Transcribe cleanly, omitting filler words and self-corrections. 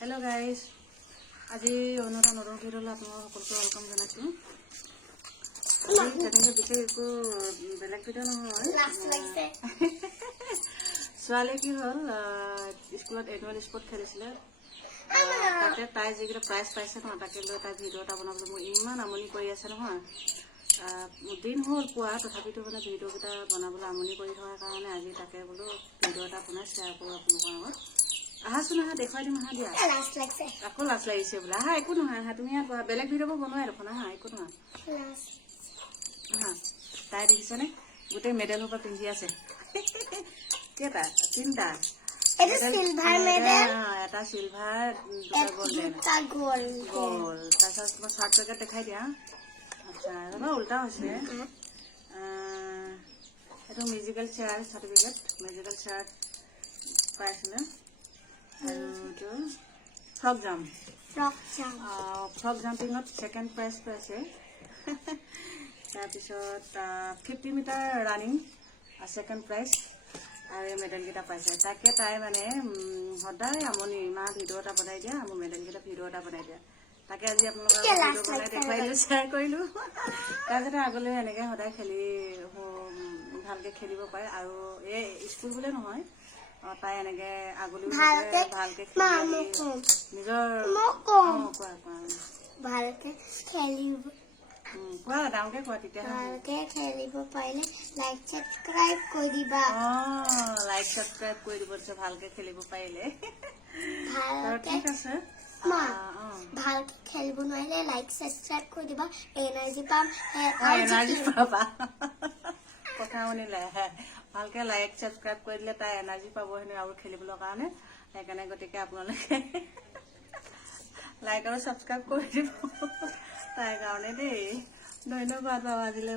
Hello guys, আজি অন্যটা নতুন ভিডিঅ'লৈ আপোনালোকক সকলোকে ওয়েলকাম জনাইছো। আজি তেনেকৈ বিশেষ একো বেলেগ ভিডিঅ' নহয়। ছোৱালী কি হ'ল স্কুলত এনুৱেল স্পৰ্ট খেলিছিলে, তাতে তাই যিকেইটা প্ৰাইজ পাইছে নহয় তাকে লৈ তাই ভিডিঅ' এটা বনাবলৈ মোৰ ইমান আমনি কৰি আছে নহয়। দিন হ'ল পোৱা, তথাপিতো মানে ভিডিঅ'কেইটা বনাবলৈ আমনি কৰি থকাৰ কাৰণে আজি তাকে বোলো ভিডিঅ' এটা বনাই শ্বেয়াৰ কৰোঁ আপোনালোকৰ আগত। আহাচোন আহা, দেখুৱাই দিম আহা দিয়া। আকৌ লাজ লাগিছে বোলে। আহা, একো নহয়, আহা তুমি ইয়াত বেলেগ ভিডিঅ'বোৰ বনোৱাই দেখোন, আহা একো নহয়। আহা, তাই দেখিছেনে গোটেই মেডেল সোপা পিন্ধি আছে। কেইটা? তিনিটা। এটা চিলভাৰ, দুটা গল্ডেন। গ'ল। তাৰপিছত তোমাৰ চাৰ্ট পেকেট দেখাই দিয়া। আচ্ছা, এবাৰ উল্টা হৈছে। এইটো musical chair certificate, musical chair পাইছিলে। আৰু এইটো ফ্ৰক জাম্পিঙত ছেকেণ্ড প্ৰাইজ পাইছে। তাৰপিছত 50 মিটাৰ ৰানিং ছেকেণ্ড প্ৰাইজ আৰু এই মেডেলকেইটা পাইছে। তাকে তাই মানে সদায় আমনি, ইমান ভিডিঅ' এটা বনাই দিয়া, মোৰ মেডেলকেইটা ভিডিঅ' এটা বনাই দিয়া। তাকে আজি আপোনালোকৰ ভিডিঅ' বনাই দেখুৱাই দিলোঁ, শ্বেয়াৰ কৰিলোঁ। তাই যাতে আগলৈ এনেকৈ সদায় খেলি ভালকৈ খেলিব পাৰে। আৰু এই স্কুল বুলিয়ে নহয়, তাই এনেকৈ আগলৈও ভালকৈ নিজৰ কোৱা ডাঙৰকৈ কোৱা, তেতিয়াহে খেলিব পাৰিলে লাইক ছাবস্ক্ৰাইব কৰি দিবা। লাইক ছাবস্ক্ৰাইব কৰি দিব দিছে, ভালকৈ খেলিব পাৰিলে। ঠিক আছে, ভালকে খেলিব নোৱাৰিলে লাইক ছাবস্ক্ৰাইব কৰি দিবা, এনাৰ্জি পাম। এনাৰ্জি পাবা, কথা শুনিলে। ভালকৈ লাইক ছাবস্ক্ৰাইব কৰি দিলে তাই এনাৰ্জি পাব হেনো আৰু খেলিবলৈ কাৰণে। সেইকাৰণে গতিকে আপোনালোকে লাইক আৰু ছাবস্ক্ৰাইব কৰি দিব তাইৰ কাৰণে দেই। ধন্যবাদ বাৰু আজিলৈ।